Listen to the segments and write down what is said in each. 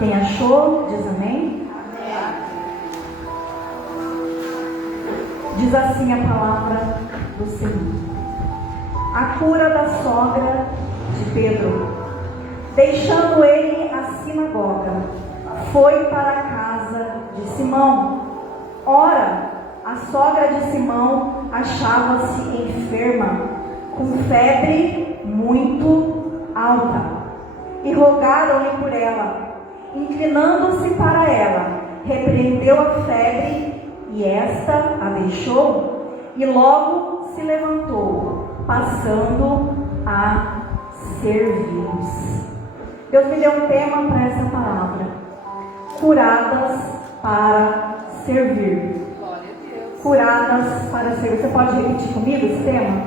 Quem achou, diz amém. Diz assim a palavra do Senhor. A cura da sogra de Pedro. Deixando ele a sinagoga, foi para a casa de Simão. Ora, a sogra de Simão achava-se enferma, com febre muito alta, e rogaram-lhe por ela. Inclinando-se para ela, repreendeu a febre, e esta a deixou, e logo se levantou, passando a servir-os. Deus me deu um tema para essa palavra: curadas para servir. Curadas para servir. Você pode repetir comigo esse tema?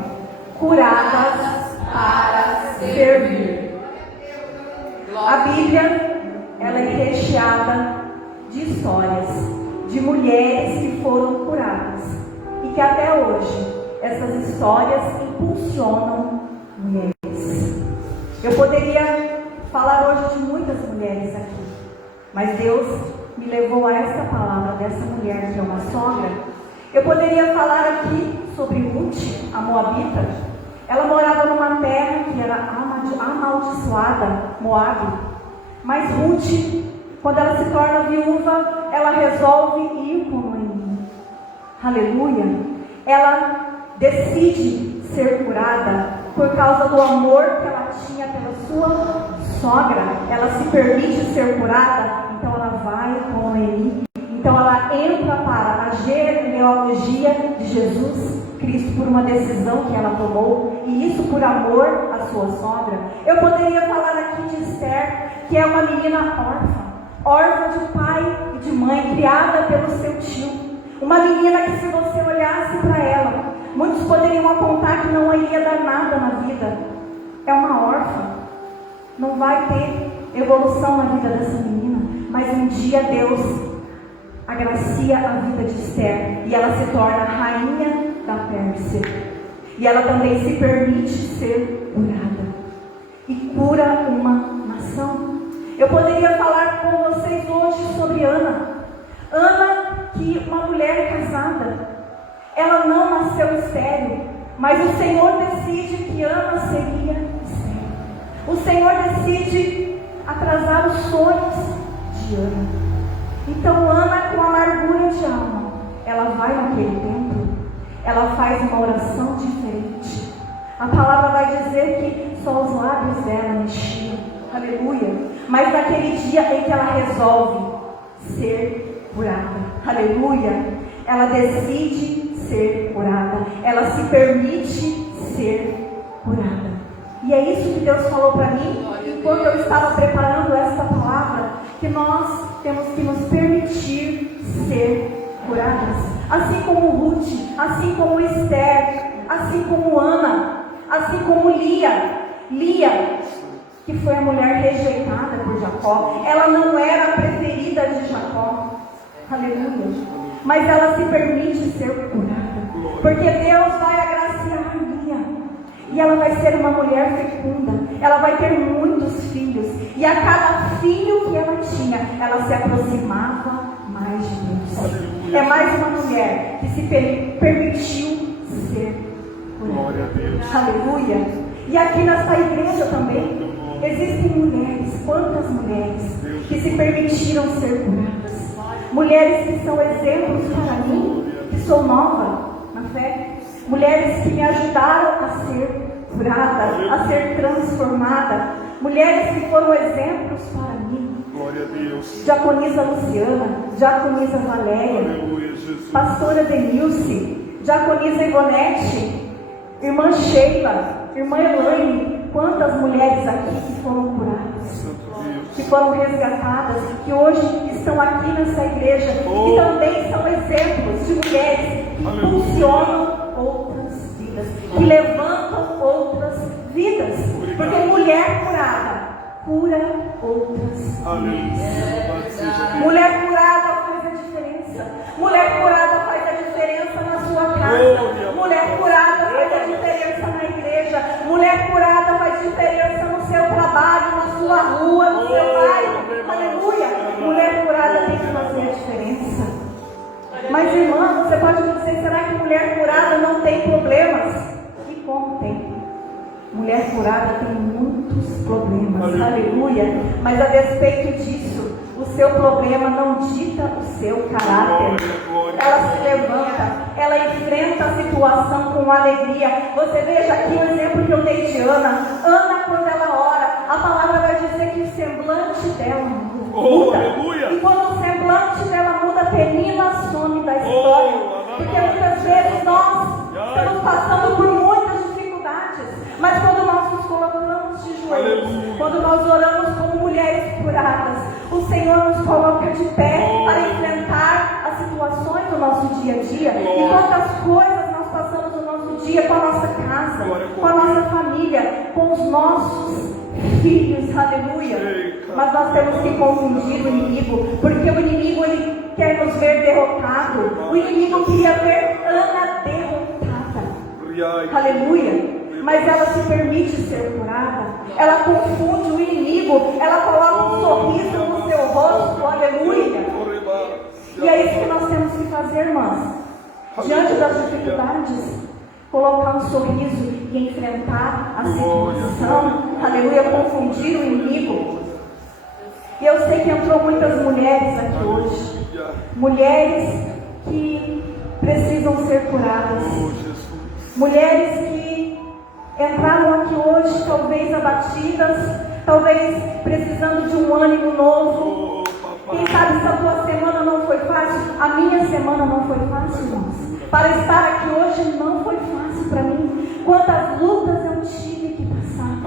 Curadas para servir. A Bíblia, ela é recheada de histórias de mulheres que foram curadas e que até hoje essas histórias impulsionam mulheres. Eu poderia falar hoje de muitas mulheres aqui, mas Deus me levou a essa palavra dessa mulher que é uma sogra. Eu poderia falar aqui sobre Ruth, a moabita. Ela morava numa terra que era amaldiçoada, Moabe. Mas Ruth, quando ela se torna viúva, ela resolve ir com Noemi. Aleluia! Ela decide ser curada por causa do amor que ela tinha pela sua sogra. Ela se permite ser curada, então ela vai com Noemi. Então ela entra para a genealogia de Jesus Cristo por uma decisão que ela tomou, e isso por amor à sua sogra. Eu poderia falar aqui de Esther, que é uma menina órfã de pai e de mãe, criada pelo seu tio. Uma menina que, se você olhasse para ela, muitos poderiam apontar que não iria dar nada na vida. É uma órfã, não vai ter evolução na vida dessa menina, mas um dia Deus agracia a vida de Esther e ela se torna rainha da Pérsia. E ela também se permite ser curada e cura uma nação. Eu poderia falar com vocês hoje sobre Ana. Ana, que uma mulher casada, ela não nasceu estéril, mas o Senhor decide que Ana seria estéril. O Senhor decide atrasar os sonhos de Ana. Então Ana, com amargura de alma, ela vai naquele templo, ela faz uma oração diferente. A palavra vai dizer que só os lábios dela mexiam. Aleluia! Mas naquele dia em que ela resolve ser curada, aleluia, ela decide ser curada, ela se permite ser curada. E é isso que Deus falou para mim enquanto eu estava preparando esta palavra, que nós temos que nos permitir ser curadas, assim como Ruth, assim como Esther, assim como Ana, assim como Lia, que foi a mulher rejeitada por Jacó. Ela não era a preferida de Jacó, aleluia, mas ela se permite ser curada, porque Deus vai agraciar Lia, e ela vai ser uma mulher fecunda, ela vai ter muitos filhos, e a cada filho que ela tinha, ela se aproximava mais de Deus. É mais uma mulher que se permitiu ser curada. Aleluia. E aqui nessa igreja também existem mulheres, quantas mulheres que se permitiram ser curadas, mulheres que são exemplos para mim, que sou nova na fé, mulheres que me ajudaram a ser curada, a ser transformada, mulheres que foram exemplos para mim. Glória a Deus. Diaconisa Luciana, Diaconisa Valéria, Aleluia, Jesus. Pastora Denilce, Diaconisa Ivonete, Irmã Sheila, Irmã Elaine, quantas mulheres aqui que foram curadas, que foram resgatadas, que hoje estão aqui nessa igreja, e também são exemplos de mulheres que impulsionam outras vidas, que levantam outras vidas, porque mulher curada cura outras vidas. Mulher curada faz a diferença. Mulher curada faz a diferença na sua casa. Mulher curada faz a diferença na igreja. Mulher curada faz diferença no seu trabalho, na sua rua, no seu bairro. Aleluia. dizer, será que mulher curada não tem problemas? E como tem? Mulher curada tem muitos problemas, aleluia. Mas a despeito disso, o seu problema não dita o seu caráter. Ela se levanta, ela enfrenta a situação com alegria. Você veja aqui o exemplo que eu dei de Ana. Ana, quando ela ora, a palavra vai dizer que o semblante dela muda. E quando o semblante dela muda, Penina some da história. Porque muitas vezes nós estamos passando por muitas dificuldades, mas quando nós nos colocamos de joelhos, quando nós oramos como mulheres curadas, o Senhor nos coloca de pé para enfrentar as situações do nosso dia a dia. E quantas coisas nós passamos no nosso dia com a nossa casa, com a nossa família, com os nossos filhos, aleluia. Mas nós temos que confundir o inimigo, porque o inimigo ele quer nos ver derrotado. O inimigo queria ver Ana derrotada, aleluia. Mas ela se permite ser curada, ela confunde o inimigo, ela coloca um sorriso no seu rosto, aleluia. E é isso que nós temos que fazer, irmãs, diante das dificuldades, colocar um sorriso e enfrentar a situação, aleluia, confundir o inimigo. E eu sei que entrou muitas mulheres aqui hoje, mulheres que precisam ser curadas, mulheres que entraram aqui hoje, talvez abatidas, talvez precisando de um ânimo novo. Quem sabe se a tua semana não foi fácil, a minha semana não foi fácil, irmãos. Para estar aqui hoje não foi fácil para mim. Quantas lutas eu tive que passar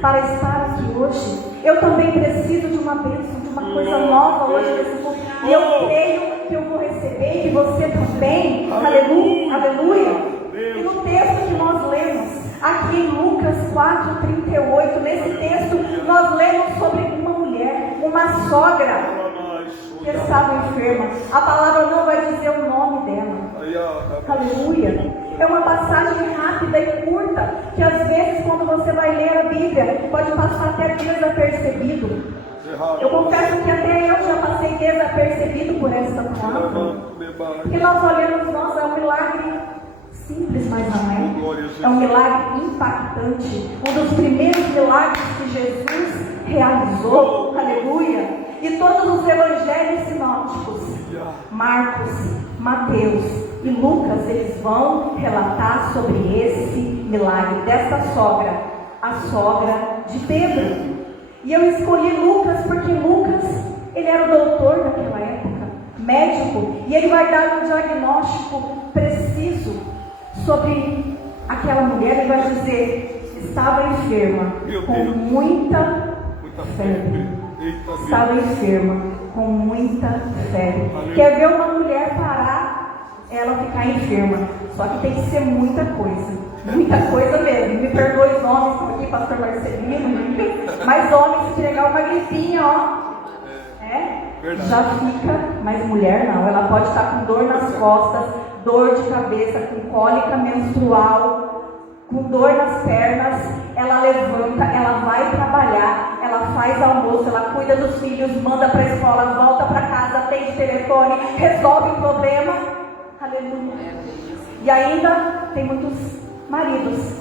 para estar aqui hoje. Eu também preciso de uma bênção, de uma coisa nova hoje nesse mundo. E eu creio que eu vou receber, que você também. Aleluia, aleluia. E no texto que nós lemos, aqui em Lucas 4:38, nesse texto, nós lemos sobre uma mulher, uma sogra, que estava enferma. A palavra não vai dizer o nome dela. Aleluia. É uma passagem rápida e curta, que às vezes quando você vai ler a Bíblia, pode passar até desapercebido. Eu confesso que até eu já passei desapercebido por essa palavra. Porque nós olhamos, nossa, é um milagre simples, mas não é. É um milagre impactante. Um dos primeiros milagres que Jesus realizou. Aleluia. E todos os evangelhos sinóticos, Marcos, Mateus e Lucas, eles vão relatar sobre esse milagre desta sogra, a sogra de Pedro. E eu escolhi Lucas porque Lucas, ele era o doutor daquela época, médico, e ele vai dar um diagnóstico preciso sobre aquela mulher. Ele vai dizer, estava enferma, com muita febre. Estava enferma, com muita febre. Quer ver uma mulher parar, ela ficar enferma? Só que tem que ser muita coisa mesmo. Me perdoe os homens, como aqui, pastor Marcelino, mas homens, se pegar uma gripinha, já fica. Mas mulher não, ela pode estar com dor nas costas, dor de cabeça, com cólica menstrual, com dor nas pernas, ela levanta, ela vai trabalhar, ela faz almoço, ela cuida dos filhos, manda para a escola, volta para casa, atende telefone, resolve o problema. Aleluia. E ainda tem muitos maridos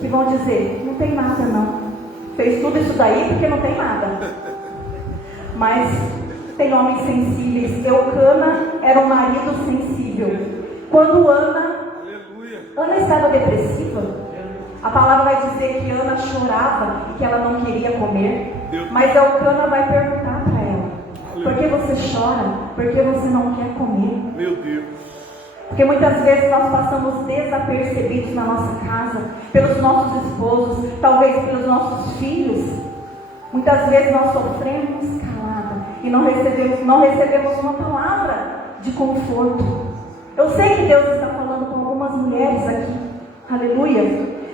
que vão dizer, não tem nada não, fez tudo isso daí porque não tem nada. Mas tem homens sensíveis. Eucana era um marido sensível. Quando Ana estava depressiva, a palavra vai dizer que Ana chorava e que ela não queria comer. Mas Eucana vai perguntar para ela, por que você chora? Por que você não quer comer? Meu Deus. Porque muitas vezes nós passamos desapercebidos na nossa casa, pelos nossos esposos, talvez pelos nossos filhos. Muitas vezes nós sofremos calada e não recebemos uma palavra de conforto. Eu sei que Deus está falando com algumas mulheres aqui, aleluia,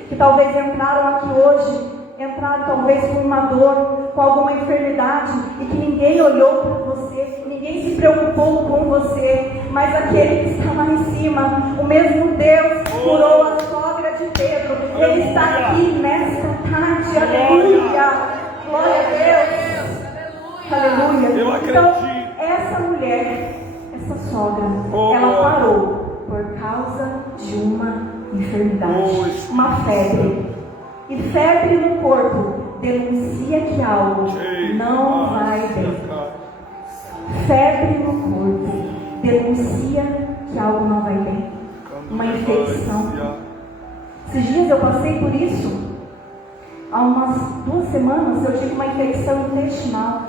que talvez entraram aqui hoje, entraram talvez com uma dor, com alguma enfermidade, e que ninguém olhou para você, ninguém se preocupou com você, mas aquele que está lá em cima, o mesmo Deus curou a sogra de Pedro, Ele está aqui nesta tarde, aleluia, glória a Deus, aleluia. Então, essa mulher, essa sogra, ela parou por causa de uma enfermidade, uma febre. E febre no corpo denuncia que algo não vai bem. Febre no corpo denuncia que algo não vai bem. Uma infecção. Esses dias eu passei por isso. Há umas 2 semanas eu tive uma infecção intestinal.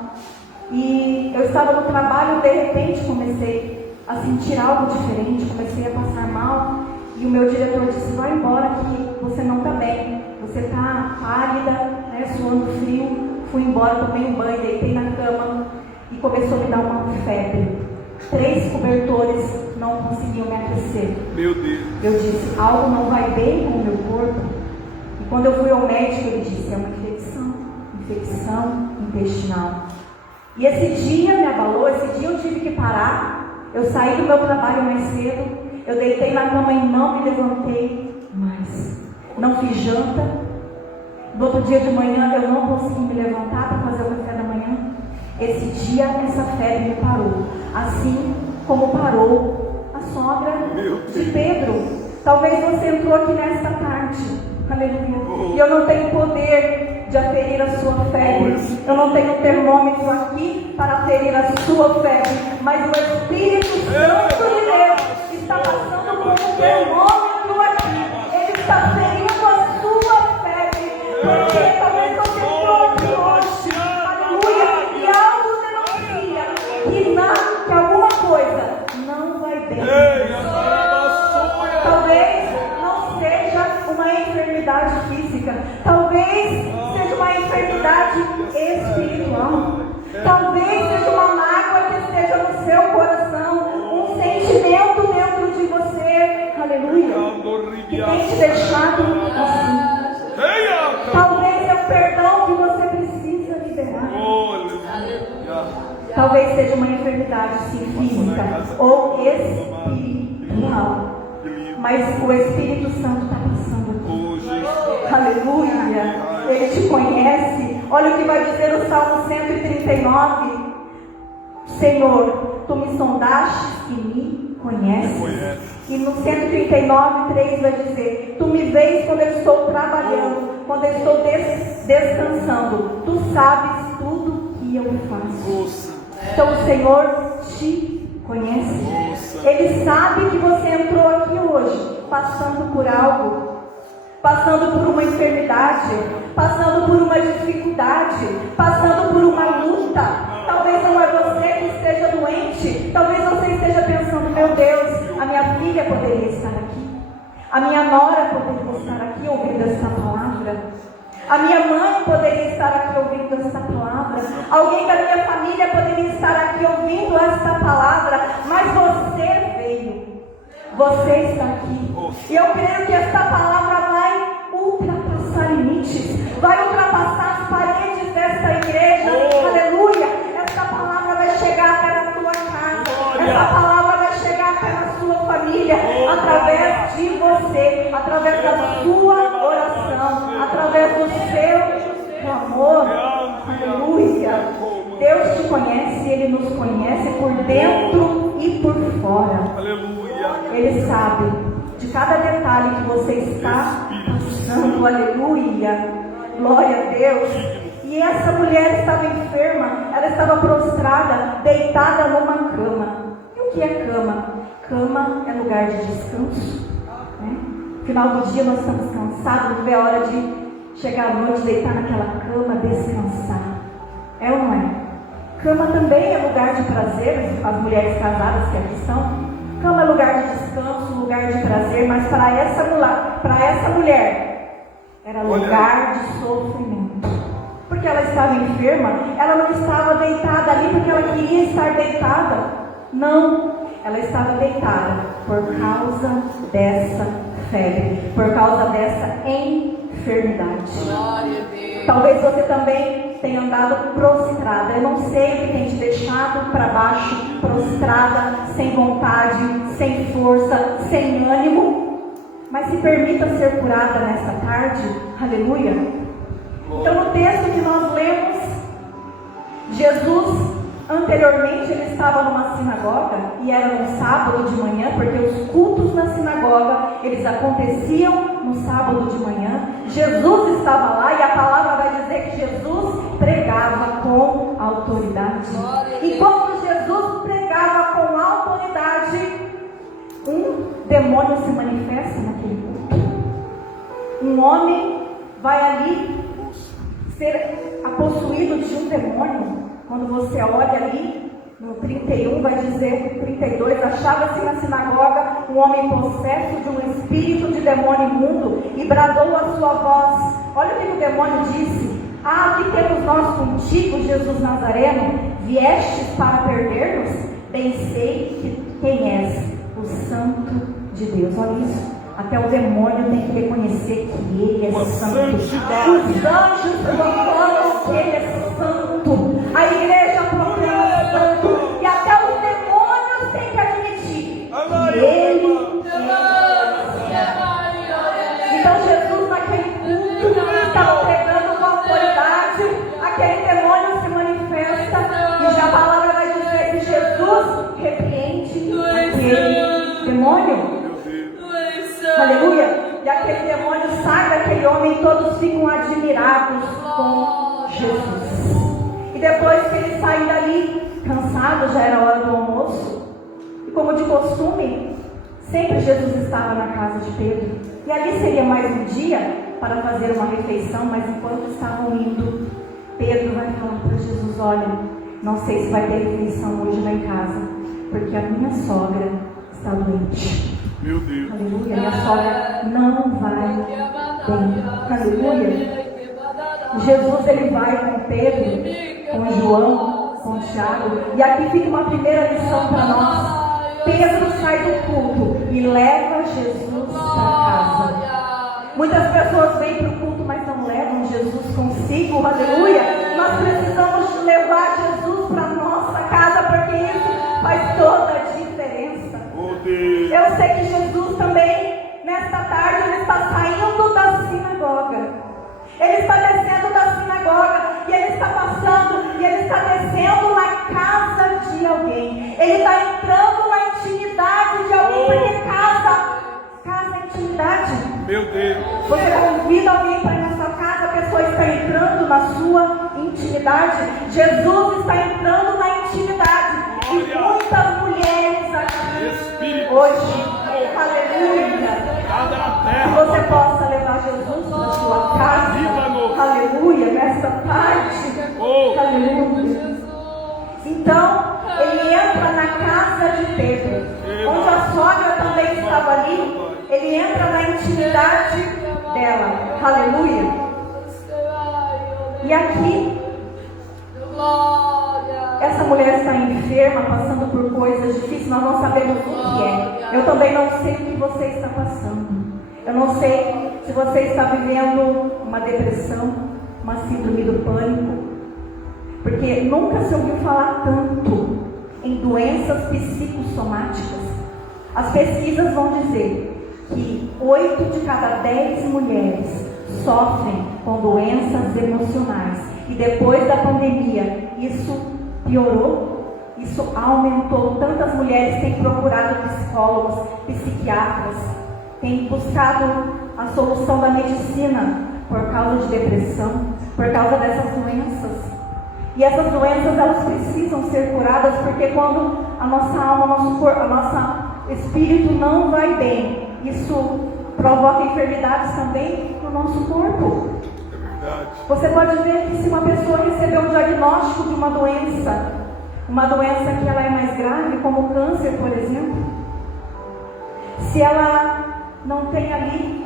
E eu estava no trabalho, de repente comecei a sentir algo diferente, comecei a passar mal. E o meu diretor disse: vai embora que você não está bem. Você está pálida, né, suando frio. Fui embora, tomei um banho, deitei na cama e começou a me dar uma febre. 3 cobertores não conseguiam me aquecer. Meu Deus. Eu disse: algo não vai bem com o meu corpo. E quando eu fui ao médico, ele disse: é uma infecção intestinal. E esse dia me abalou, esse dia eu tive que parar. Eu saí do meu trabalho mais cedo, eu deitei na cama e não me levantei mais. Não fiz janta. No outro dia de manhã eu não consegui me levantar para fazer o café da manhã. Esse dia essa febre me parou, assim como parou a sogra de Pedro. Talvez você entrou aqui nesta tarde, aleluia, e eu não tenho poder de aferir a sua febre. Eu não tenho termômetro aqui para aferir a sua febre, mas o Espírito Santo de Deus está passando por um termômetro aqui. Ele está aferindo a sua febre, porque talvez você pode hoje, aleluia, e algo denuncia que alguma coisa não vai bem. Talvez não seja uma enfermidade física, talvez seja uma enfermidade espiritual, talvez seja uma mágoa que esteja no seu coração, um sentimento dentro de você, aleluia, que tem te deixado assim. Talvez é o perdão que você precisa liberar. Talvez seja uma enfermidade física ou espiritual. Mas o Espírito Santo está passando aqui. Aleluia. Ele te conhece. Olha o que vai dizer o Salmo 139. Senhor, tu me sondaste e me conheces. E no 139:3 vai dizer: tu me vês quando eu estou trabalhando, quando eu estou descansando. Tu sabes tudo que eu faço. Então o Senhor te conhece. Ele sabe que você entrou aqui hoje passando por algo, passando por uma enfermidade, passando por uma dificuldade, passando por uma luta. Talvez não é você que esteja doente. Talvez você esteja pensando: meu Deus, a minha filha poderia estar aqui, a minha nora poderia estar aqui ouvindo esta palavra, a minha mãe poderia estar aqui ouvindo esta palavra, alguém da minha família poderia estar aqui ouvindo esta palavra, mas você veio, você está aqui. E eu creio que esta palavra vai ultrapassar limites, vai ultrapassar as paredes desta igreja. Aleluia. Esta palavra vai chegar até na sua casa, esta palavra vai chegar até na sua família, através de você, através da sua oração, através do seu clamor. Aleluia. Deus te conhece, Ele nos conhece por dentro e por fora. Aleluia. Ele sabe de cada detalhe que você está passando. Aleluia. Glória a Deus. E essa mulher estava enferma, ela estava prostrada, deitada numa cama. E o que é cama? Cama é lugar de descanso, né? No final do dia nós estamos cansados, não vê a hora de chegar à noite, deitar naquela cama, descansar. É ou não é? Cama também é lugar de prazer, as mulheres casadas que aqui são. Cama é lugar de descanso, lugar de prazer, mas para essa mulher era lugar de sofrimento. Porque ela estava enferma, ela não estava deitada ali porque ela queria estar deitada. Não, ela estava deitada por causa dessa febre, por causa dessa enfermidade. Glória a Deus. Talvez você também tenha andado prostrada. Eu não sei o que tem te deixado para baixo, prostrada, sem vontade, sem força, sem ânimo. Mas se permita ser curada nesta tarde. Aleluia. Então no texto que nós lemos, Jesus, anteriormente ele estava numa sinagoga e era no sábado de manhã, porque os cultos na sinagoga, eles aconteciam no sábado de manhã. Jesus estava lá e a palavra vai dizer que Jesus pregava com autoridade. E quando Jesus pregava com autoridade, um demônio se manifesta naquele culto. Um homem vai ali ser possuído de um demônio. Quando você olha ali no 31, vai dizer, 32, achava-se na sinagoga um homem possesso de um espírito de demônio imundo e bradou a sua voz. Olha o que o demônio disse: ah, que temos nós contigo, Jesus Nazareno? Viestes para perder-nos? Bem sei que quem és, o Santo de Deus. Olha isso. Até o demônio tem que reconhecer que ele é santo. Os anjos proclamam que ele é santo. A igreja proclama santo. E até os demônios têm que admitir que ele é. Então Jesus naquele culto estava pregando com autoridade. Aquele demônio se manifesta. E já a palavra vai dizer que Jesus repreende aquele demônio. Aleluia! E aquele demônio sai daquele homem e todos ficam admirados com Jesus. E depois que ele sai dali, cansado, já era hora do almoço. E como de costume, sempre Jesus estava na casa de Pedro. E ali seria mais um dia para fazer uma refeição, mas enquanto estavam indo, Pedro vai falar para Jesus: olha, não sei se vai ter refeição hoje lá em casa, porque a minha sogra está doente. Meu Deus. Aleluia, minha sogra não vai bem. Aleluia. Jesus, ele vai com Pedro, com João, com Tiago. E aqui fica uma primeira lição para nós. Pedro sai do culto e leva Jesus para casa. Muitas pessoas vêm para o culto, mas não levam Jesus consigo. Aleluia. Nós precisamos levar Jesus para a nossa casa, porque isso faz toda a diferença. Eu sei que Jesus também, nesta tarde, ele está saindo da sinagoga. Ele está descendo da sinagoga e ele está passando e ele está descendo na casa de alguém. Ele está entrando na intimidade de alguém, porque casa é intimidade. Meu Deus. Você convida alguém para ir na sua casa, a pessoa está entrando na sua intimidade. Jesus está entrando na intimidade. E muitas mulheres aqui hoje, aleluia, você possa levar Jesus para a sua casa, aleluia, nessa tarde, aleluia. Então, ele entra na casa de Pedro, onde a sogra também estava ali. Ele entra na intimidade dela, aleluia. E aqui, essa mulher está enferma, passando por coisas difíceis, nós não sabemos o que é. Eu também não sei o que você está passando. Eu não sei se você está vivendo uma depressão, uma síndrome do pânico, porque nunca se ouviu falar tanto em doenças psicossomáticas. As pesquisas vão dizer que 8 de cada 10 mulheres sofrem com doenças emocionais. E depois da pandemia, isso piorou, isso aumentou. Tantas mulheres têm procurado psicólogos, psiquiatras, têm buscado a solução da medicina por causa de depressão, por causa dessas doenças. E essas doenças, elas precisam ser curadas, porque quando a nossa alma, o nosso corpo, o nosso espírito não vai bem, isso provoca enfermidades também no nosso corpo. Você pode ver que se uma pessoa recebeu um diagnóstico de uma doença que ela é mais grave, como o câncer, por exemplo, se ela não tem ali,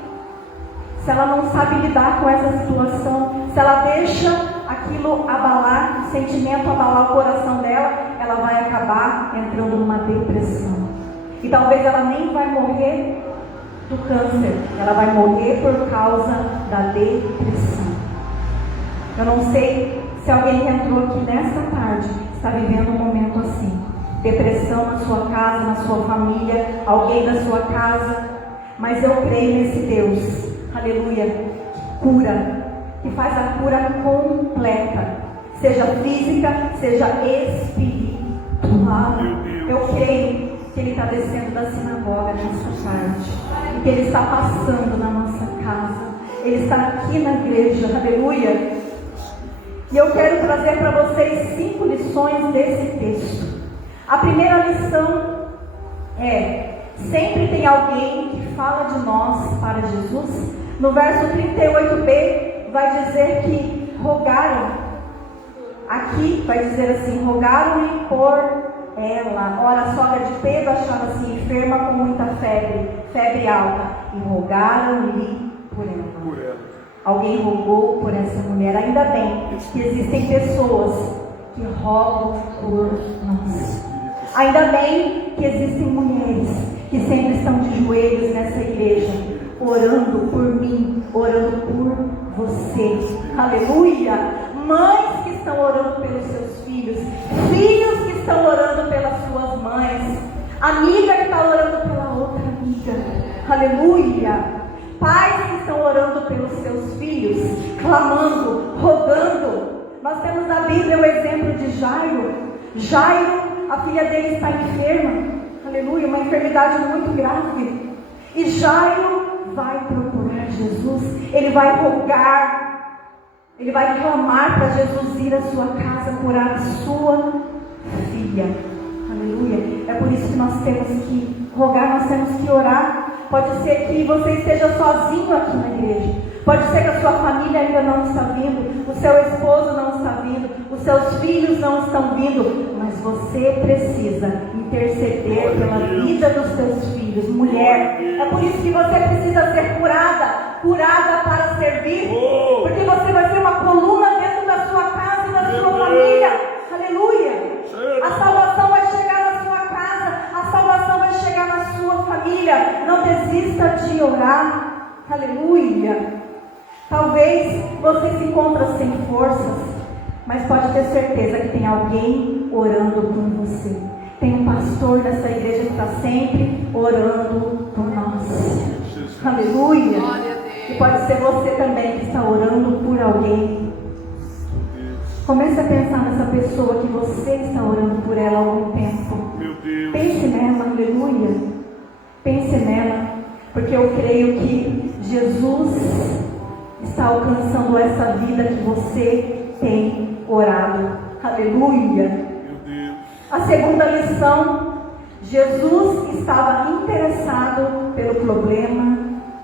se ela não sabe lidar com essa situação, se ela deixa aquilo abalar, o sentimento abalar o coração dela, ela vai acabar entrando numa depressão. E talvez ela nem vai morrer do câncer, ela vai morrer por causa da depressão. Eu não sei se alguém que entrou aqui nesta tarde está vivendo um momento assim. Depressão na sua casa, na sua família, alguém da sua casa. Mas eu creio nesse Deus, aleluia, que cura, que faz a cura completa, seja física, seja espiritual. palavra, Meu Deus. eu creio que Ele está descendo da sinagoga nessa tarde, e que Ele está passando na nossa casa, Ele está aqui na igreja, aleluia. E eu quero trazer para vocês 5 lições desse texto. A primeira lição é: sempre tem alguém que fala de nós para Jesus. No verso 38b vai dizer que rogaram. Aqui vai dizer assim: rogaram-lhe por ela. Ora, a sogra de Pedro achava-se enferma com muita febre alta, e rogaram-lhe por ela. Por ela. Alguém rogou por essa mulher. Ainda bem que existem pessoas que rogam por nós. Ainda bem que existem mulheres que sempre estão de joelhos nessa igreja, orando por mim, orando por você. Aleluia! Mães que estão orando pelos seus filhos, filhos que estão orando pelas suas mães, amiga que está orando pela outra amiga. Aleluia! Pais que estão orando pelos seus filhos, clamando, rogando. Nós temos na Bíblia o exemplo de Jairo. Jairo, a filha dele está enferma, aleluia, uma enfermidade muito grave. E Jairo vai procurar Jesus, ele vai rogar, ele vai clamar para Jesus ir à sua casa curar a sua filha. Aleluia. É por isso que nós temos que rogar, nós temos que orar. Pode ser que você esteja sozinho aqui na igreja. Pode ser que a sua família ainda não está vindo, o seu esposo não está vindo, os seus filhos não estão vindo, mas você precisa interceder pela vida dos seus filhos. Mulher, é por isso que você precisa ser curada para servir, porque você vai ser uma coluna dentro da sua casa e da sua família. Aleluia! A salvação vai chegar na sua casa, a salvação vai chegar na sua família. Não desista de orar. Aleluia! Talvez você se encontre sem forças, mas pode ter certeza que tem alguém orando por você. Tem um pastor dessa igreja que está sempre orando por nós. Aleluia! E pode ser você também que está orando por alguém. Comece a pensar nessa pessoa que você está orando por ela há algum tempo. Meu Deus. Pense nela, aleluia. Pense nela, porque eu creio que Jesus está alcançando essa vida que você tem orado. Aleluia. Meu Deus. A segunda lição: Jesus estava interessado pelo problema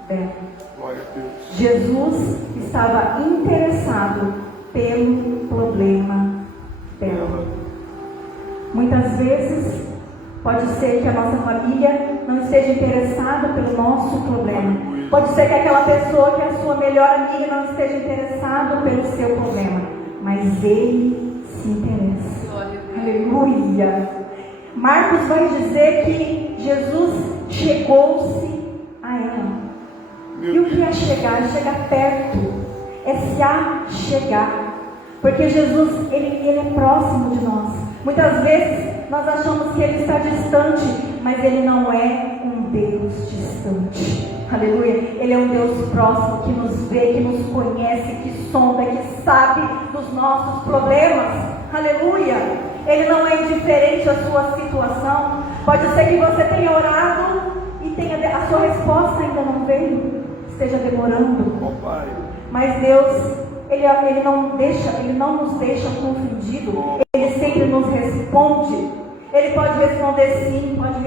dela. Glória a Deus. Jesus estava interessado pelo problema dela. Muitas vezes pode ser que a nossa família não esteja interessada pelo nosso problema. Pode ser que aquela pessoa que é a sua melhor amiga não esteja interessado pelo seu problema, mas ele se interessa. Aleluia. Marcos vai dizer que Jesus chegou-se a ela. E o que é chegar? É chegar perto, é se achegar, porque Jesus ele é próximo de nós. Muitas vezes nós achamos que Ele está distante, mas Ele não é um Deus distante. Aleluia. Ele é um Deus próximo, que nos vê, que nos conhece, que sonda, que sabe dos nossos problemas. Aleluia. Ele não é indiferente à sua situação. Pode ser que você tenha orado e a sua resposta ainda não veio, esteja demorando. Pai. Mas Deus, Ele não nos deixa confundido. Ele sempre nos responde. Ele pode responder sim, pode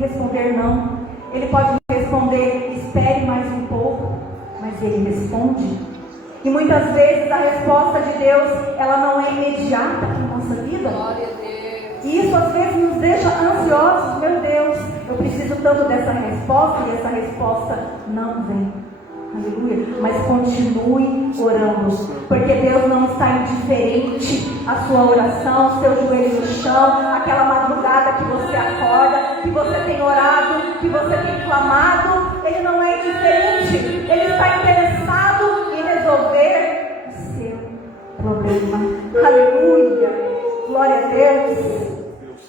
responder não. Ele pode responder, espere mais um pouco, mas Ele responde. E muitas vezes a resposta de Deus, ela não é imediata na nossa vida. E isso às vezes nos deixa ansiosos. Meu Deus, eu preciso tanto dessa resposta, e essa resposta não vem. Aleluia. Mas continue orando, porque Deus não está indiferente à sua oração, ao seu joelho no chão, aquela madrugada que você acorda, que você tem orado, que você tem clamado. Ele não é indiferente. Ele está interessado em resolver o seu problema. Aleluia. Glória a Deus.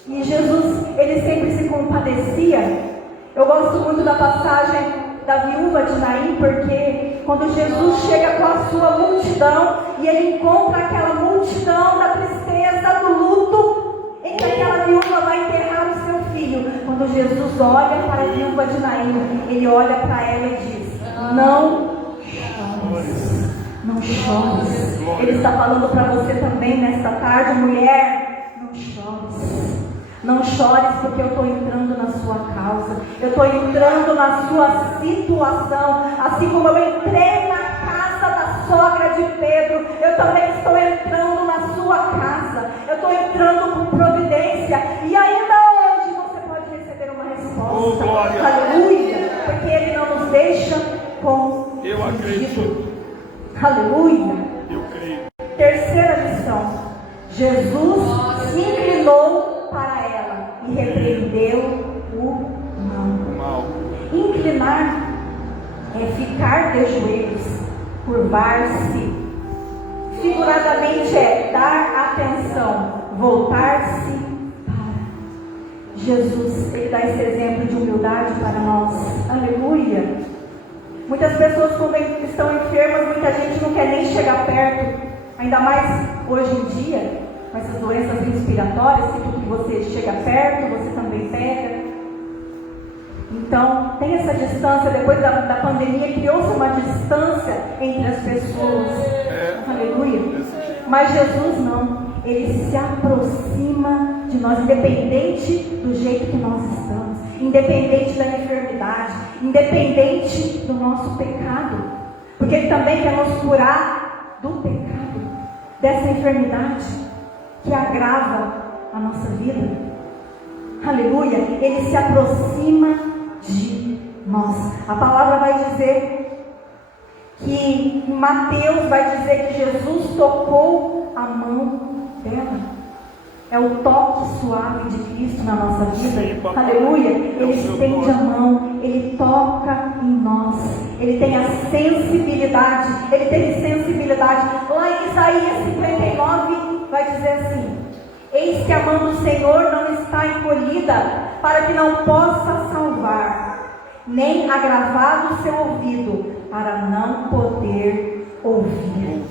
E Jesus, Ele sempre se compadecia. Eu gosto muito da passagem da viúva de Naim, porque quando Jesus chega com a sua multidão e Ele encontra aquela multidão da tristeza, do luto, em que aquela viúva vai olha para a viúva de Naim, ele olha para ela e diz: não chores, não chores. Ele está falando para você também nesta tarde, mulher, não chores. Não chores, porque eu estou entrando na sua causa, eu estou entrando na sua situação, assim como eu entrei na casa da sogra de Pedro, eu também estou entrando na sua casa, eu estou entrando com providência, e ainda hoje você pode receber uma resposta. Aleluia, porque Ele não nos deixa com Eu acredito. Aleluia. Eu creio. Terceira lição: Jesus se inclinou para ela e repreendeu o mal. Inclinar é ficar de joelhos, curvar-se. Figuradamente é dar atenção, voltar-se para Jesus. Ele dá esse exemplo de humildade para nós. Aleluia. Muitas pessoas, quando estão enfermas, muita gente não quer nem chegar perto, ainda mais hoje em dia, com essas doenças respiratórias, que tudo que você chega perto, você também pega. Então, tem essa distância. Depois da pandemia, criou-se uma distância entre as pessoas. Aleluia. Mas Jesus não. Ele se aproxima de nós, independente do jeito que nós estamos, independente da enfermidade, independente do nosso pecado. Porque Ele também quer nos curar do pecado, dessa enfermidade que agrava a nossa vida. Aleluia. Ele se aproxima de nós. A palavra vai dizer que Mateus vai dizer que Jesus tocou a mão dela. É o toque suave de Cristo na nossa vida. Aleluia. Ele estende a mão, Ele toca em nós. Ele tem a sensibilidade. Ele teve sensibilidade. Lá em Isaías 59 vai dizer assim: eis que a mão do Senhor não está encolhida para que não possa salvar, nem agravado o seu ouvido para não poder ouvir.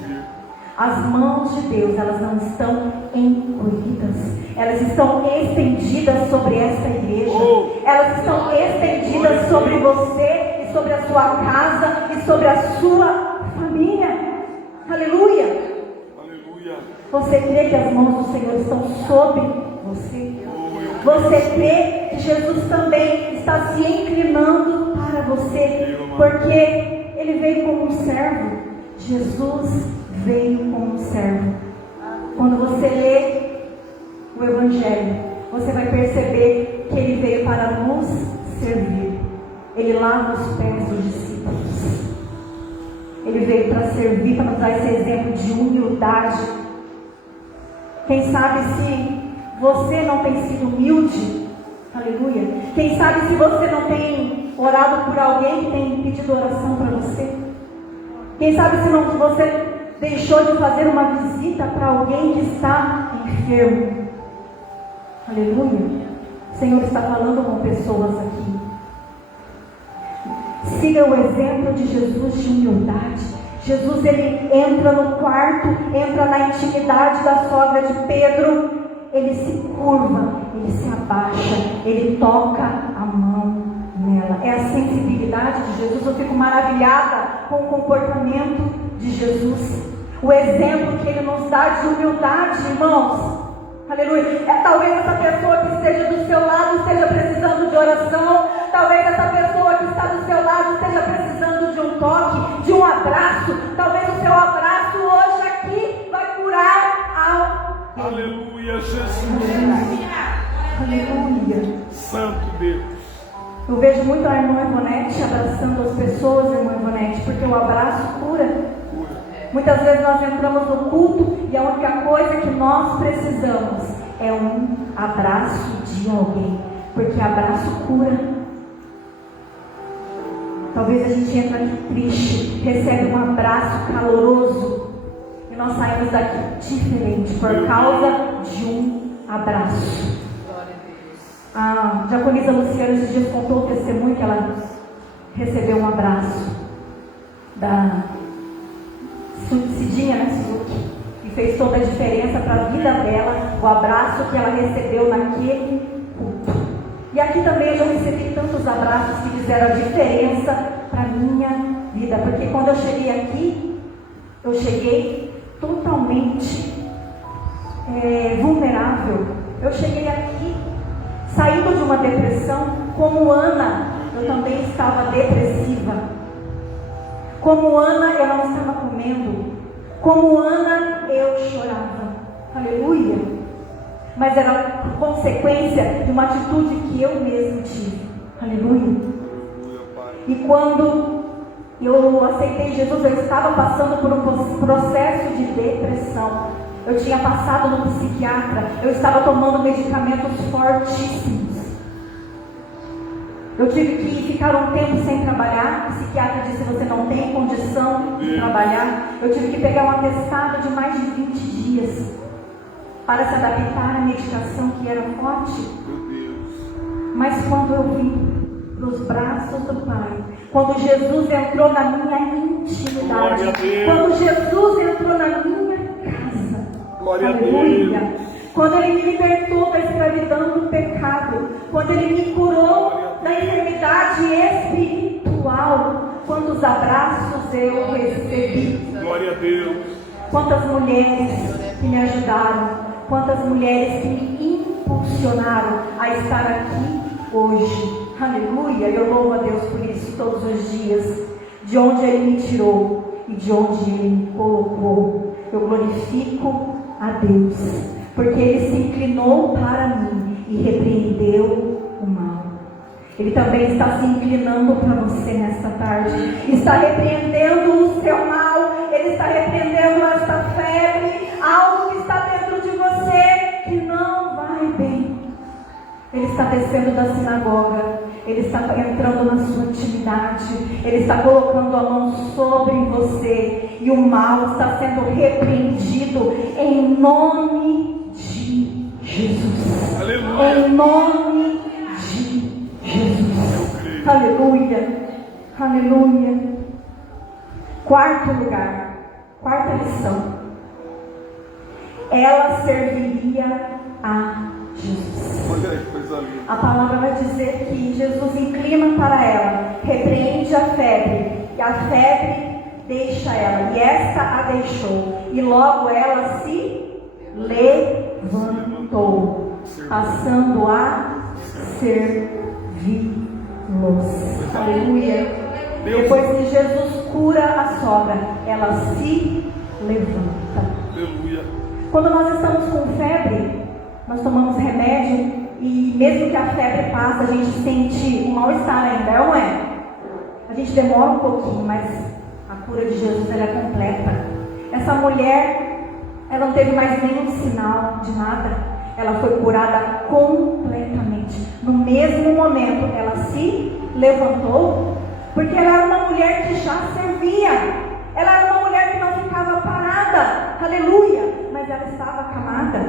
As mãos de Deus, elas não estão encolhidas, elas estão estendidas sobre esta igreja, elas estão estendidas sobre você e sobre a sua casa e sobre a sua família. Aleluia. Você crê que as mãos do Senhor estão sobre você? Você crê que Jesus também está se inclinando para você? Porque Ele veio como um servo. Jesus veio como um servo. Quando você lê o Evangelho, você vai perceber que Ele veio para nos servir. Ele lava os pés dos discípulos. Ele veio para servir, para nos dar esse exemplo de humildade. Quem sabe se você não tem sido humilde, aleluia. Quem sabe se você não tem orado por alguém que tem pedido oração para você. Quem sabe se não você deixou de fazer uma visita para alguém que está enfermo. Aleluia. O Senhor está falando com pessoas aqui. Siga o exemplo de Jesus de humildade. Jesus, ele entra no quarto, entra na intimidade da sogra de Pedro, ele se curva, ele se abaixa, ele toca a mão nela. É a sensibilidade de Jesus. Eu fico maravilhada com o comportamento de Jesus, o exemplo que ele nos dá de humildade, irmãos. Aleluia. Talvez essa pessoa que esteja do seu lado esteja precisando de oração. Talvez essa pessoa que está do seu lado esteja precisando de um toque, de um abraço. Talvez o seu abraço hoje aqui vai curar alguém. Aleluia, Jesus. Aleluia. Santo Deus. Eu vejo muito a irmã Ivonete abraçando as pessoas, irmã Ivonete, porque o abraço cura. Muitas vezes nós entramos no culto e a única coisa que nós precisamos é um abraço de alguém, porque abraço cura. Talvez a gente entre aqui triste, recebe um abraço caloroso e nós saímos daqui diferente por causa de um abraço. A diaconisa Luciana esses dias contou o testemunho que ela recebeu um abraço da Cidinha, né, Suzuki, e fez toda a diferença para a vida dela, o abraço que ela recebeu naquele culto. E E aqui também eu já recebi tantos abraços que fizeram a diferença para a minha vida. Porque quando eu cheguei aqui, eu cheguei totalmente vulnerável. Eu cheguei aqui saindo de uma depressão. Como Ana, eu também estava depressiva. Como Ana, eu não estava comendo. Como Ana, eu chorava. Aleluia. Mas era consequência de uma atitude que eu mesmo tive. Aleluia. E quando eu aceitei Jesus, eu estava passando por um processo de depressão. Eu tinha passado no psiquiatra. Eu estava tomando medicamentos fortíssimos. Eu tive que ficar um tempo sem trabalhar. O psiquiatra disse: você não tem condição de trabalhar. Eu tive que pegar um atestado de mais de 20 dias para se adaptar à medicação que era forte. Mas quando eu vim nos braços do Pai, quando Jesus entrou na minha intimidade, quando Jesus entrou na minha casa, aleluia, quando Ele me libertou da escravidão do pecado, quando Ele me curou da enfermidade espiritual, quantos abraços eu recebi. Glória a Deus. Quantas mulheres que me ajudaram, quantas mulheres que me impulsionaram a estar aqui hoje. Aleluia, eu louvo a Deus por isso todos os dias. De onde Ele me tirou e de onde Ele me colocou, eu glorifico a Deus, porque Ele se inclinou para mim e repreendeu o mal. Ele também está se inclinando para você nesta tarde, está repreendendo o seu mal. Ele está repreendendo esta febre, algo que está dentro de você que não vai bem. Ele está descendo da sinagoga, Ele está entrando na sua intimidade, Ele está colocando a mão sobre você, e o mal está sendo repreendido em nome de Jesus. Aleluia. Em nome de Jesus. Aleluia. Aleluia. Quarto lugar, quarta lição. Ela serviria a Jesus. Olha aí, coisa linda. A palavra vai dizer que Jesus inclina para ela, repreende a febre, e a febre deixa ela, e esta a deixou, e logo ela se levantou, passando a servi-los. Aleluia. Depois que Jesus cura a sogra, ela se levanta. Aleluia. Quando nós estamos com febre, nós tomamos remédio, e mesmo que a febre passe, a gente sente um mal-estar ainda, não é? A gente demora um pouquinho, mas a cura de Jesus ela é completa. Essa mulher, ela não teve mais nenhum sinal de nada. Ela foi curada completamente. No mesmo momento, ela se levantou, porque ela era uma mulher que já servia. Ela era uma mulher que não ficava parada. Aleluia! Mas ela estava acamada.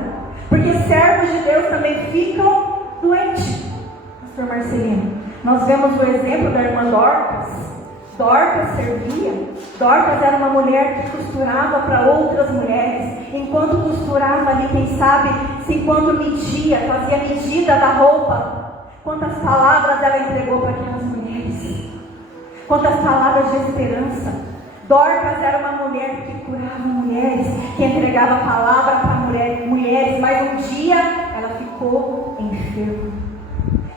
Porque servos de Deus também ficam doentes. Pastor Marcelino, nós vemos o exemplo da irmã Dorcas. Dorcas servia. Dorcas era uma mulher que costurava para outras mulheres. Enquanto costurava ali, quem sabe, se enquanto media, fazia medida da roupa, quantas palavras ela entregou para aquelas mulheres. Quantas palavras de esperança. Dorcas era uma mulher que curava mulheres, que entregava palavra para mulheres, mas um dia ela ficou enferma.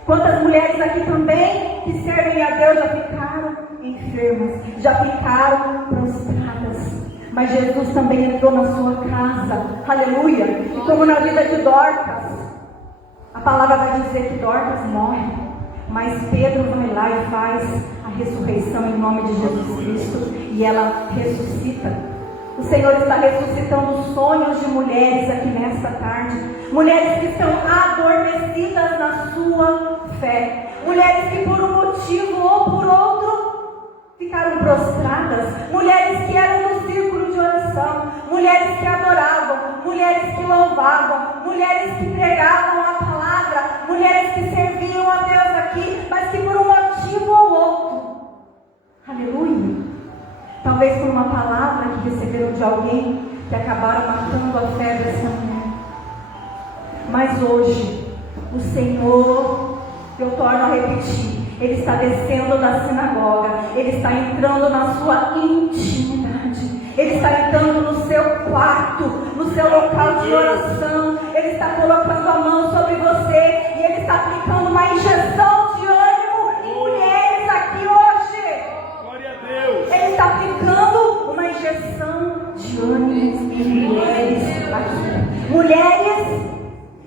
Quantas mulheres aqui também que servem a Deus já ficaram enfermas, já ficaram prostradas, mas Jesus também entrou na sua casa. Aleluia. E como na vida de Dorcas, a palavra vai dizer que Dorcas morre, mas Pedro vai lá e faz a ressurreição em nome de Jesus Cristo, e ela ressuscita. O Senhor está ressuscitando sonhos de mulheres aqui nesta tarde. Mulheres que estão adormecidas na sua fé. Mulheres que por um motivo ou por outro ficaram prostradas. Mulheres que eram no círculo de oração. Mulheres que adoravam. Mulheres que louvavam. Mulheres que pregavam a palavra. Mulheres que serviam a Deus aqui, mas que por um motivo ou outro, aleluia, talvez por uma palavra que receberam de alguém, que acabaram matando a fé dessa mulher. Mas hoje, o Senhor, Eu torno a repetir. Ele está descendo da sinagoga. Ele está entrando na sua intimidade. Ele está entrando no seu quarto, no seu local de oração. Ele está colocando a mão sobre você. E Ele está aplicando uma injeção de ânimo em mulheres aqui hoje. Glória a Deus. Ele está aplicando uma injeção de ânimo em mulheres aqui. Mulheres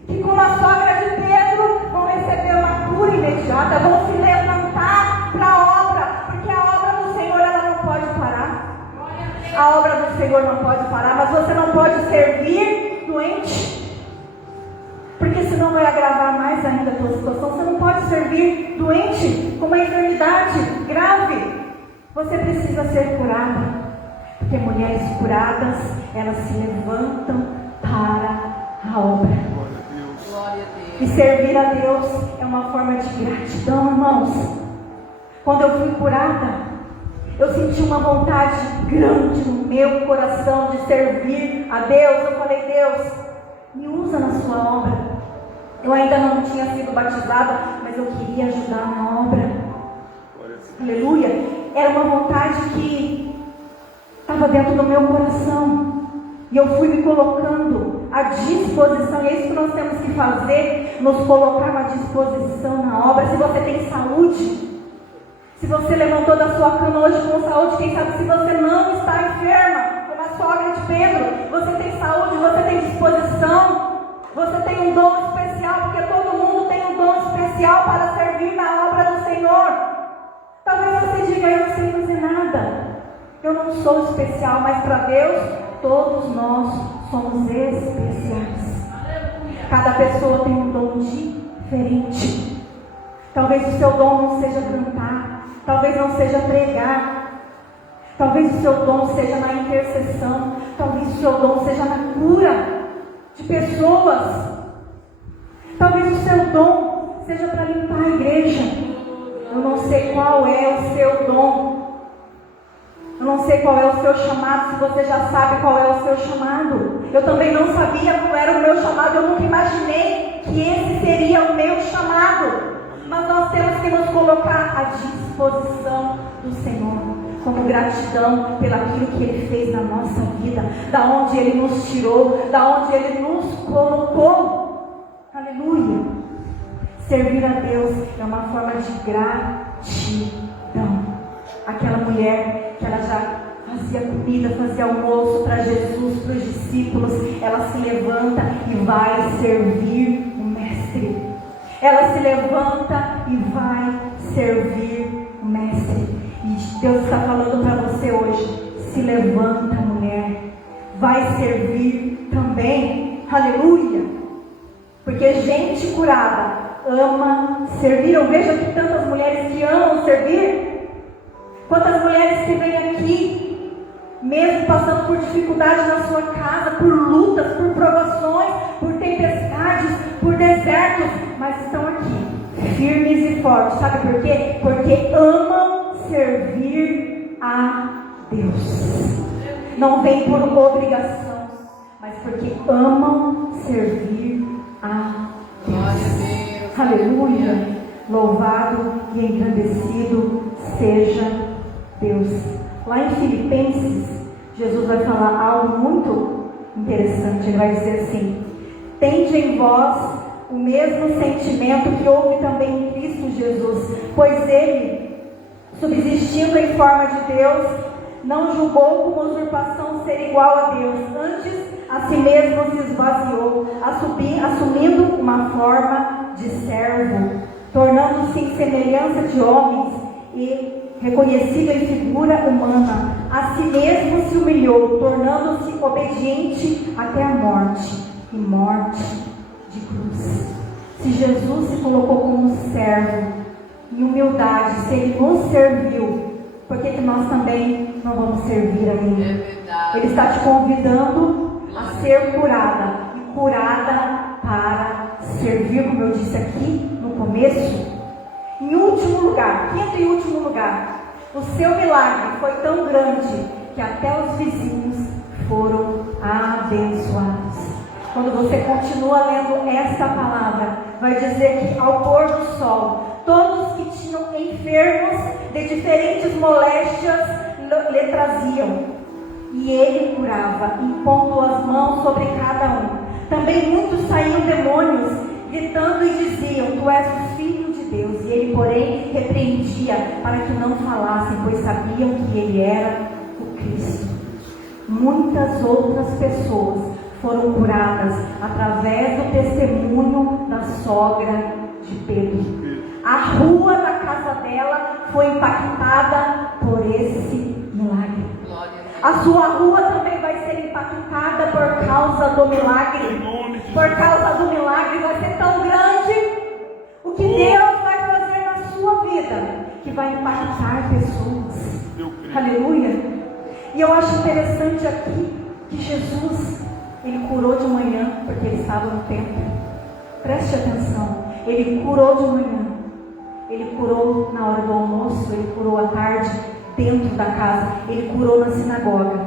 que, como a sogra de Pedro, vão receber uma cura imediata, vão se levantar para a obra, porque a obra do Senhor ela não pode parar. A obra do Senhor não pode parar, mas você não pode servir doente, porque senão vai agravar mais ainda a tua situação. Você não pode servir doente com uma enfermidade grave. Você precisa ser curada, porque mulheres curadas, elas se levantam para a obra. E servir a Deus é uma forma de gratidão, irmãos. Quando eu fui curada, eu senti uma vontade grande no meu coração de servir a Deus. Eu falei: Deus, me usa na sua obra. Eu ainda não tinha sido batizada, mas eu queria ajudar na obra. Aleluia. Era uma vontade que estava dentro do meu coração. E eu fui me colocando à disposição. E é isso que nós temos que fazer, nos colocar à disposição na obra. Se você tem saúde, se você levantou da sua cama hoje com saúde, quem sabe se você não está enferma, como a sogra de Pedro, você tem saúde, você tem disposição, você tem um dom especial, porque todo mundo tem um dom especial para servir na obra do Senhor. Talvez você diga: eu não sei fazer nada, eu não sou especial, mas para Deus, todos nós somos especiais. Cada pessoa tem um dom diferente. Talvez o seu dom não seja cantar, talvez não seja pregar, talvez o seu dom seja na intercessão, talvez o seu dom seja na cura de pessoas, talvez o seu dom seja para limpar a igreja. Eu não sei qual é o seu dom. Eu não sei qual é o seu chamado. Se você já sabe qual é o seu chamado, eu também não sabia qual era o meu chamado. Eu nunca imaginei que esse seria o meu chamado. Mas nós temos que nos colocar à disposição do Senhor, como gratidão pelaquilo que Ele fez na nossa vida, da onde Ele nos tirou, da onde Ele nos colocou. Aleluia. Servir a Deus é uma forma de gratidão. Aquela mulher que ela já fazia comida, fazia almoço para Jesus, para os discípulos, ela se levanta e vai servir o Mestre. Ela se levanta e vai servir o Mestre. E Deus está falando para você hoje: se levanta, mulher, vai servir também. Aleluia. Porque gente curada ama servir. Eu vejo aqui tantas mulheres que amam servir. Quantas mulheres que vêm aqui, mesmo passando por dificuldades na sua casa, por lutas, por provações, por tempestades, por desertos, mas estão aqui, firmes e fortes. Sabe por quê? Porque amam servir a Deus. Não vem por obrigação, mas porque amam servir a Deus. Aleluia. Louvado e engrandecido seja Deus. Lá em Filipenses, Jesus vai falar algo muito interessante. Ele vai dizer assim: tende em vós o mesmo sentimento que houve também em Cristo Jesus, pois Ele, subsistindo em forma de Deus, não julgou como usurpação ser igual a Deus, antes a si mesmo se esvaziou, assumindo uma forma de servo, tornando-se em semelhança de homens e reconhecido em figura humana, a si mesmo se humilhou, tornando-se obediente até a morte, e morte de cruz. Se Jesus se colocou como servo, em humildade, se Ele nos serviu, por que nós também não vamos servir a Ele? Ele está te convidando a ser curada, e curada para servir, como eu disse aqui no começo. Em último lugar, quinto e último lugar, o seu milagre foi tão grande que até os vizinhos foram abençoados. quando você continua lendo esta palavra, vai dizer que ao pôr do sol, todos que tinham enfermos de diferentes moléstias lhe traziam, e ele curava, impondo as mãos sobre cada um. Também muitos saíam demônios, gritando e diziam: Tu és o Filho de Deus. E ele, porém, repreendia para que não falassem, pois sabiam que ele era o Cristo. Muitas outras pessoas foram curadas através do testemunho da sogra de Pedro. A rua da casa dela foi impactada por esse milagre. A sua rua também vai ser impactada por causa do milagre. Por causa do milagre vai ser tão grande o que Deus vai fazer na sua vida, que vai impactar pessoas. Aleluia. E eu acho interessante aqui que Jesus, ele curou de manhã, porque ele estava no templo. Preste atenção, ele curou de manhã, ele curou na hora do almoço, ele curou à tarde dentro da casa, ele curou na sinagoga,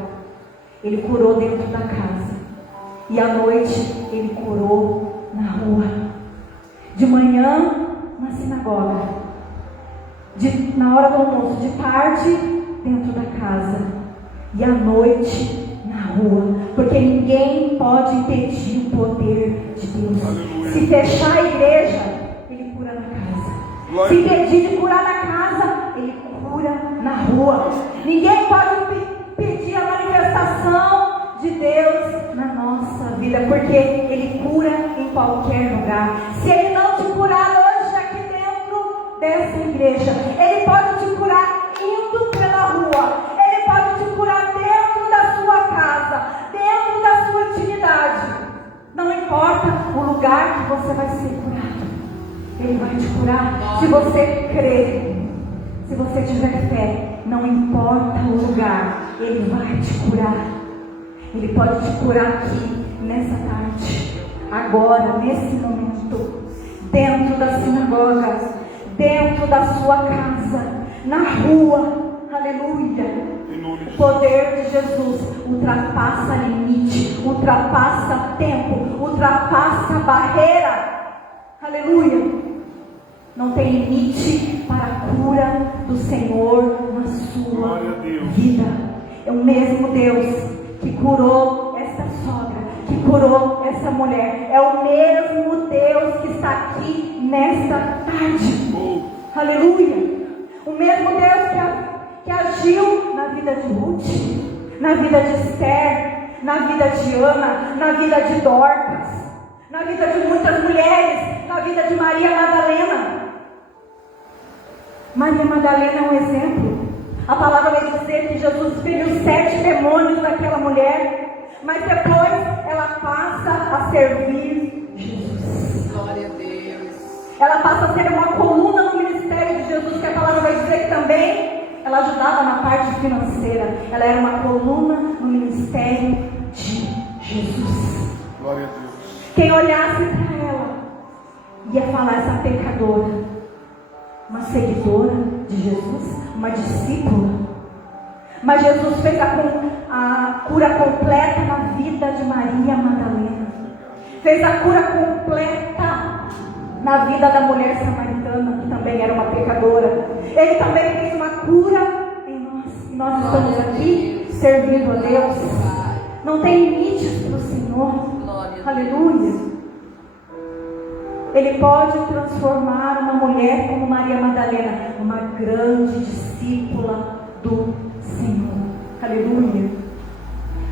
ele curou dentro da casa, e à noite ele curou na rua. De manhã na sinagoga, na hora do almoço, de tarde dentro da casa, e à noite na rua, porque ninguém pode impedir o poder de Deus. Aleluia. Se fechar a igreja, ele cura na casa. Glória. Se impedir de curar na casa, ele cura na rua. Ninguém pode impedir a manifestação de Deus na nossa vida, porque ele cura em qualquer lugar. Se ele não te curar hoje aqui dentro dessa igreja, ele pode te curar indo pela rua, ele pode te curar dentro da sua casa, dentro da sua intimidade. Não importa o lugar que você vai ser curado, ele vai te curar se você crer. Se você tiver fé, não importa o lugar, ele vai te curar. Ele pode te curar aqui, nessa tarde, agora, nesse momento, dentro da sinagoga, dentro da sua casa, na rua. Aleluia. O poder de Jesus ultrapassa limite, ultrapassa tempo, ultrapassa barreira. Aleluia. Não tem limite para a cura do Senhor na sua vida. É o mesmo Deus que curou essa sogra, que curou essa mulher. É o mesmo Deus que está aqui nesta tarde. Aleluia. O mesmo Deus que agiu na vida de Ruth, na vida de Esther, na vida de Ana, na vida de Dorcas, na vida de muitas mulheres, na vida de Maria Madalena. Maria Madalena é um exemplo. A palavra vai dizer que Jesus expeliu 7 demônios daquela mulher, mas depois ela passa a servir Jesus. Glória a Deus. Ela passa a ser uma coluna no ministério de Jesus, que a palavra vai dizer que também ela ajudava na parte financeira. Ela era uma coluna no ministério de Jesus. Glória a Deus. Quem olhasse para ela ia falar: essa pecadora, uma seguidora de Jesus, uma discípula. Mas Jesus fez a cura completa na vida de Maria Madalena. Fez a cura completa na vida da mulher samaritana, que também era uma pecadora. Ele também fez uma cura em nós. E nós estamos aqui servindo a Deus. Não tem limites para o Senhor. Aleluia. Ele pode transformar uma mulher como Maria Madalena, uma grande discípula do Senhor. Aleluia.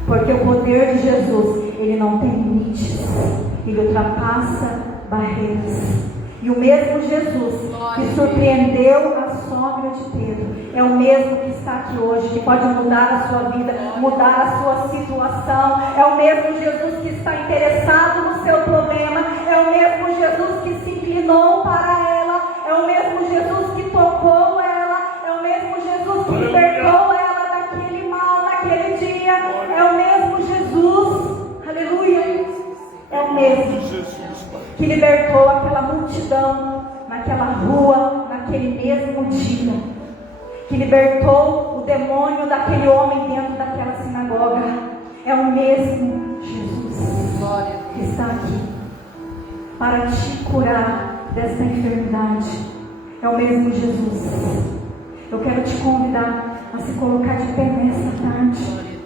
Porque o poder de Jesus, ele não tem limites. Ele ultrapassa barreiras. E o mesmo Jesus que surpreendeu a sogra de Pedro é o mesmo que está aqui hoje, que pode mudar a sua vida, mudar a sua situação. É o mesmo Jesus que está interessado no seu problema. É o mesmo Jesus que se inclinou para ela. É o mesmo Jesus que tocou ela. É o mesmo Jesus que libertou ela daquele mal, naquele dia. É o mesmo Jesus. Aleluia. É o mesmo que libertou aquela multidão naquela rua, naquele mesmo dia, que libertou o demônio daquele homem dentro daquela sinagoga. É o mesmo Jesus que está aqui para te curar desta enfermidade. É o mesmo Jesus. Eu quero te convidar a se colocar de pé nessa tarde.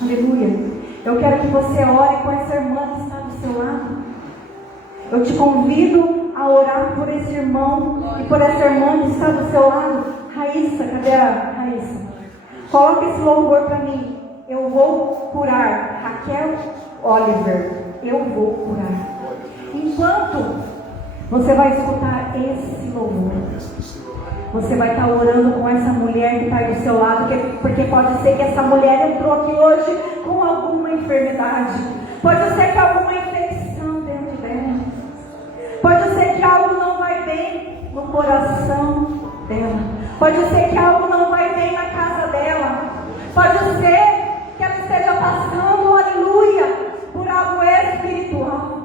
Aleluia. Eu quero que você ore com essa irmã que está do seu lado. Eu te convido a orar por esse irmão e por essa irmã que está do seu lado. Raíssa, cadê a Raíssa? Coloca esse louvor para mim. Eu vou curar. Raquel Oliver, eu vou curar. Enquanto você vai escutar esse louvor, você vai estar orando com essa mulher que está aí do seu lado, porque pode ser que essa mulher entrou aqui hoje com alguma enfermidade. Pode ser que alguma infecção dentro dela. Pode ser que algo não vai bem no coração dela. Pode ser que algo não vai bem na casa dela. Pode ser que ela esteja passando, aleluia, por algo espiritual.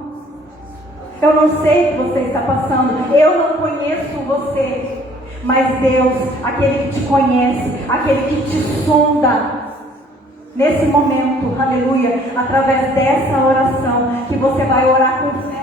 Eu não sei o que você está passando. Eu não conheço você. Mas Deus, aquele que te conhece, aquele que te sonda, nesse momento, aleluia, através dessa oração, que você vai orar com fé.